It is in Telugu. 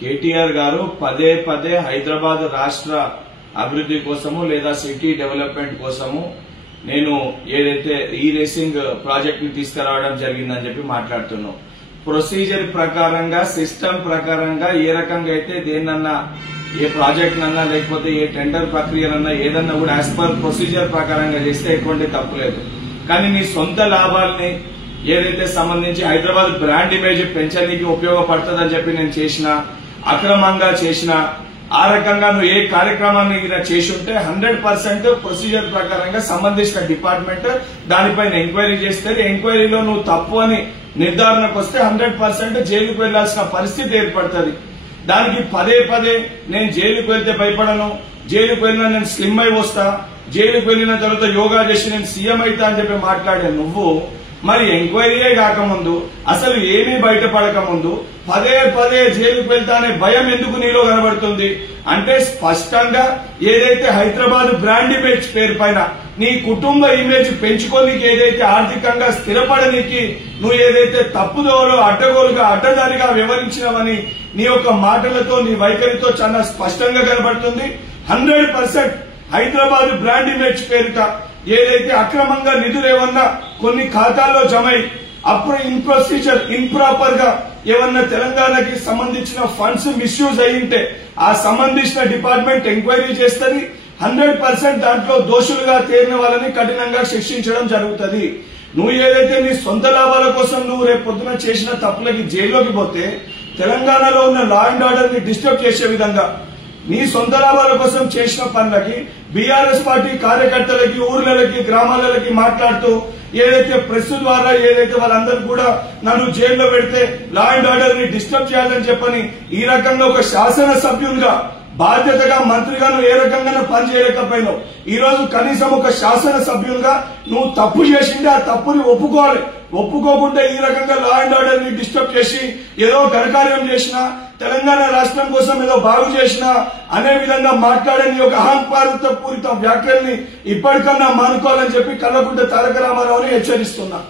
కేటీఆర్ గారు పదే పదే హైదరాబాద్ రాష్ట్ర అభివృద్ధి కోసము లేదా సిటీ డెవలప్మెంట్ కోసము నేను ఏదైతే ఈ రేసింగ్ ప్రాజెక్ట్ ని తీసుకురావడం జరిగిందని చెప్పి మాట్లాడుతున్నాం. ప్రొసీజర్ ప్రకారంగా సిస్టమ్ ప్రకారంగా ఏ రకంగా అయితే దేన్నన్నా ఏ ప్రాజెక్ట్ నన్నా లేకపోతే ఏ టెండర్ ప్రక్రియనన్నా ఏదన్నా కూడా యాజ్ పర్ ప్రొసీజర్ ప్రకారంగా చేస్తే ఎటువంటి తప్పులేదు. కానీ నీ సొంత లాభాలని ఏదైతే సంబంధించి హైదరాబాద్ బ్రాండ్ ఇమేజ్ పెంచడానికి ఉపయోగపడుతుందని చెప్పి నేను చేసిన అక్రమంగా చేసిన ఆ రకంగా నువ్వు ఏ కార్యక్రమాన్ని చేసి ఉంటే 100% ప్రొసీజర్ ప్రకారంగా సంబంధించిన డిపార్ట్మెంట్ దానిపైన ఎంక్వైరీ చేస్తే ఎంక్వైరీలో నువ్వు తప్పు అని నిర్ధారణకు వస్తే 100% జైలుకు వెళ్లాల్సిన పరిస్థితి ఏర్పడుతుంది. దానికి పదే పదే నేను జైలుకు వెళ్తే భయపడను, జైలుకు వెళ్ళినా నేను స్లిమ్ అయి వస్తా, జైలుకు వెళ్లిన తర్వాత యోగా చేసి నేను సీఎం అయితా అని చెప్పి మాట్లాడే నువ్వు మరి ఎంక్వైరీయే కాకముందు అసలు ఏమీ బయటపడక ముందు పదే పదే జైలుకు వెళ్తానే భయం ఎందుకు నీలో కనబడుతుంది అంటే స్పష్టంగా ఏదైతే హైదరాబాద్ బ్రాండ్ ఇమేజ్ పేరు పైన నీ కుటుంబ ఇమేజ్ పెంచుకోనికి ఏదైతే ఆర్థికంగా స్థిరపడనికి నువ్వు ఏదైతే తప్పుదోవలో అడ్డగోలుగా అడ్డదారిగా వివరించినవని నీ యొక్క మాటలతో నీ వైఖరితో చాలా స్పష్టంగా కనబడుతుంది. 100% హైదరాబాద్ బ్రాండ్ ఇమేజ్ పేరిట ఏదైతే అక్రమంగా నిధులు ఏమన్నా కొన్ని ఖాతాల్లో జమై అప్పుడు ఇన్ ప్రొసీజర్ ఇంప్రాపర్ గా ఏమన్నా తెలంగాణకి సంబంధించిన ఫండ్స్ మిస్యూజ్ అయ్యింటే ఆ సంబంధించిన డిపార్ట్మెంట్ ఎంక్వైరీ చేస్తుంది. 100% దాంట్లో దోషులుగా తేలిన వాళ్ళని కఠినంగా శిక్షించడం జరుగుతుంది. నువ్వు ఏదైతే నీ సొంత లాభాల కోసం నువ్వు రేపు పొద్దున చేసిన తప్పులకి జైల్లోకి పోతే తెలంగాణలో ఉన్న లా అండ్ ఆర్డర్ ని డిస్టర్బ్ చేసే విధంగా నీ సొంత లాభాల కోసం చేసిన పనులకి బీఆర్ఎస్ పార్టీ కార్యకర్తలకి ఊర్లకి గ్రామాలకి మాట్లాడుతూ ఏదైతే ప్రెస్ ద్వారా ఏదైతే వాళ్ళందరూ కూడా నన్ను జైల్లో పెడితే లా అండ్ ఆర్డర్ ని డిస్టర్బ్ చేయాలని చెప్పని ఈ రకంగా ఒక శాసన సభ్యులుగా బాధ్యతగా మంత్రిగా నువ్వు ఏ రకంగా పనిచేయలేకపోయినావు. ఈ రోజు కనీసం ఒక శాసన సభ్యులుగా నువ్వు తప్పు చేసింటే ఆ తప్పుని ఒప్పుకోవాలి. ఒప్పుకోకుండా ఈ రకంగా లా అండ్ ఆర్డర్ ని డిస్టర్బ్ చేసి ఏదో ఘనకార్యం చేసినా తెలంగాణ రాష్ట్రం కోసం ఏదో బాగు చేసినా అనే విధంగా మాట్లాడని ఒక అహంకారత పూరిత వ్యాఖ్యల్ని ఇప్పటికన్నా మానుకోవాలని చెప్పి కల్వకుంట్ల తారక రామారావుని హెచ్చరిస్తున్నా.